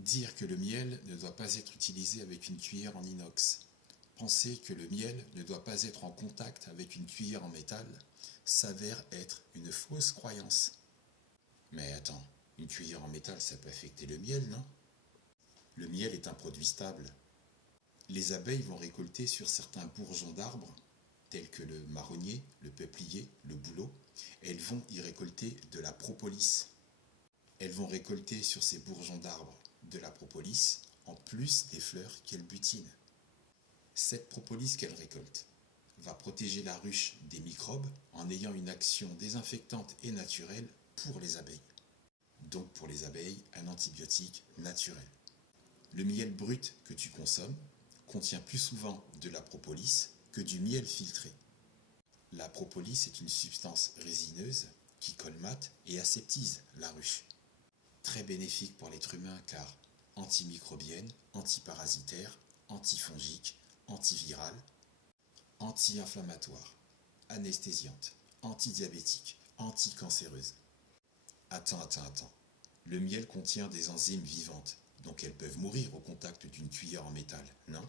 Dire que le miel ne doit pas être utilisé avec une cuillère en inox. Penser que le miel ne doit pas être en contact avec une cuillère en métal s'avère être une fausse croyance. Mais attends, une cuillère en métal, ça peut affecter le miel, non? Le miel est un produit stable. Les abeilles vont récolter sur certains bourgeons d'arbres, tels que le marronnier, le peuplier, le bouleau. Elles vont y récolter de la propolis. Elles vont récolter sur ces bourgeons d'arbres de la propolis, en plus des fleurs qu'elles butinent. Cette propolis qu'elles récoltent va protéger la ruche des microbes en ayant une action désinfectante et naturelle pour les abeilles. Donc pour les abeilles, un antibiotique naturel. Le miel brut que tu consommes contient plus souvent de la propolis que du miel filtré. La propolis est une substance résineuse qui colmate et aseptise la ruche. Très bénéfique pour l'être humain car antimicrobienne, antiparasitaire, antifongique, antivirale, anti-inflammatoire, anesthésiante, antidiabétique, anticancéreuse. Attends. Le miel contient des enzymes vivantes, donc elles peuvent mourir au contact d'une cuillère en métal, non?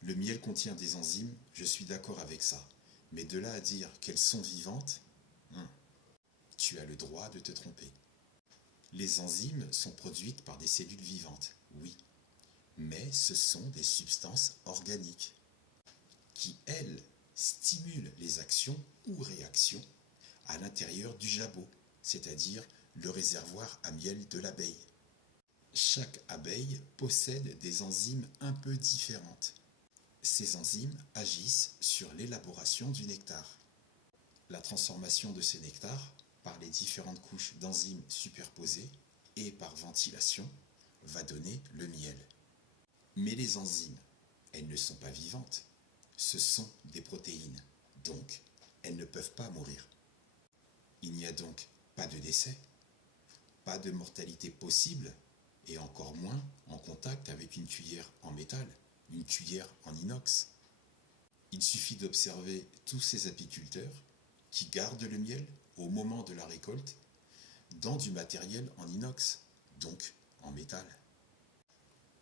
Le miel contient des enzymes, je suis d'accord avec ça, mais de là à dire qu'elles sont vivantes, tu as le droit de te tromper. Les enzymes sont produites par des cellules vivantes, oui, mais ce sont des substances organiques qui, elles, stimulent les actions ou réactions à l'intérieur du jabot, c'est-à-dire le réservoir à miel de l'abeille. Chaque abeille possède des enzymes un peu différentes. Ces enzymes agissent sur l'élaboration du nectar. La transformation de ce nectar par les différentes couches d'enzymes superposées et par ventilation va donner le miel. Mais les enzymes, elles ne sont pas vivantes. Ce sont des protéines, donc elles ne peuvent pas mourir. Il n'y a donc pas de décès, pas de mortalité possible, et encore moins en contact avec une cuillère en métal, une cuillère en inox. Il suffit d'observer tous ces apiculteurs qui gardent le miel au moment de la récolte dans du matériel en inox, donc en métal.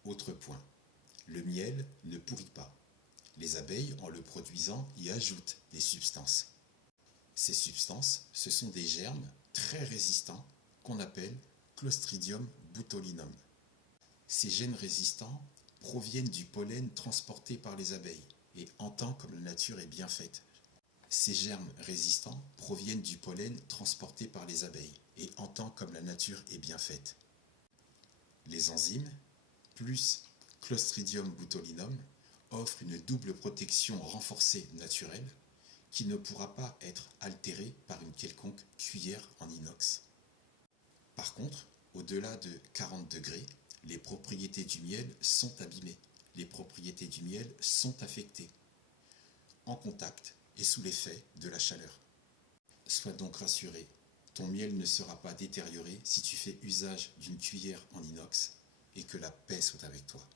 Autre point, le miel ne pourrit pas. Les abeilles, en le produisant, y ajoutent des substances. Ces substances, ce sont des germes très résistants qu'on appelle Clostridium botulinum. Ces gènes résistants proviennent du pollen transporté par les abeilles, et en tant que la nature est bien faite. Ces germes résistants proviennent du pollen transporté par les abeilles, et en tant comme la nature est bien faite. Les enzymes, plus Clostridium botulinum, offrent une double protection renforcée naturelle qui ne pourra pas être altérée par une quelconque cuillère en inox. Par contre, au-delà de 40 degrés, les propriétés du miel sont abîmées, les propriétés du miel sont affectées, en contact et sous l'effet de la chaleur. Sois donc rassuré, ton miel ne sera pas détérioré si tu fais usage d'une cuillère en inox et que la paix soit avec toi.